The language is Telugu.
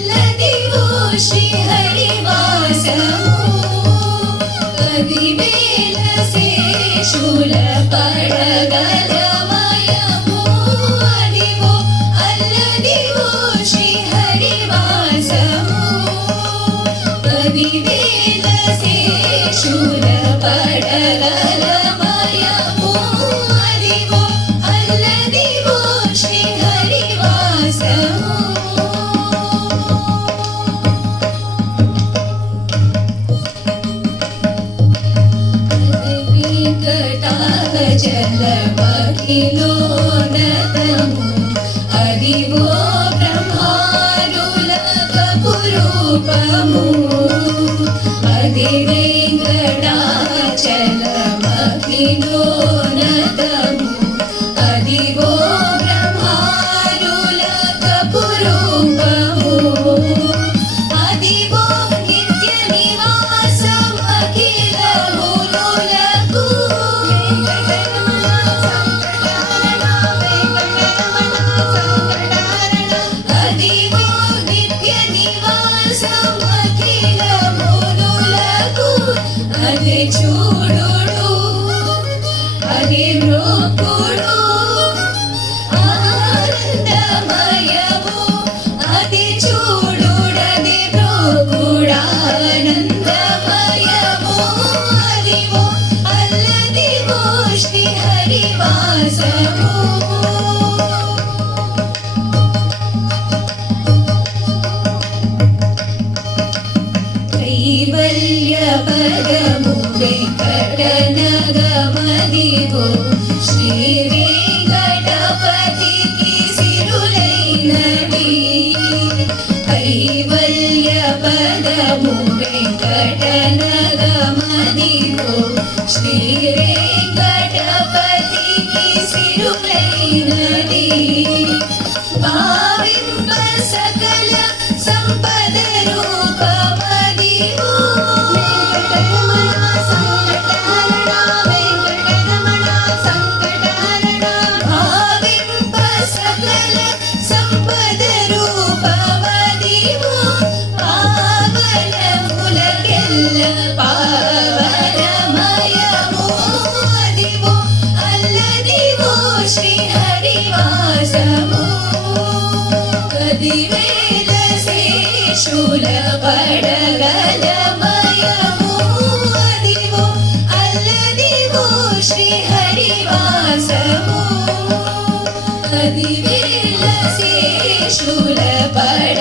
लदिवो श्रीहरिवासमो कदिवेलसे शूलपडगलमयमो अदिवो अल्लदिवो श्रीहरिवासमो कदिवेलसे शूलपडगलमयमो अदिवो अल्लदिवो श्रीहरिवासमो జలమఖిలోనతము అదివో బ్రహ్మారులకపురూపము అది వెంకటాచలమఖిలోనతము అదివో బ్రహ్మారులకపురూపము అదివో నిత్య నివాసమఖిలమునులకు అదివో నిత్య నివాసమఖిలమునులకు అది చూడుడు అది మృక్కుడు ఆనందమయము అది చూడుడది మృక్కుడానందమయము అదివో అల్లదివో శ్రీహరివాసము కైవల్య పదము వెంకటనగమదివో శ్రీ వెంకటపతికి సిరులైనది కైవల్య పదము వెంకటనగమదివో శ్రీ వెంకటపతికి సిరులైనది భావింప సకల సంపద రూపమదివో భావింప సకల సంపద రూపమదివో పావనములకెల్ల పావనమయము అదివో అల్లదివో శ్రీహరివాసము కదివేలసే శూలపడగలమయము అదివో అల్లదివో శ్రీహరివాసము కదివేలసే శూలపడ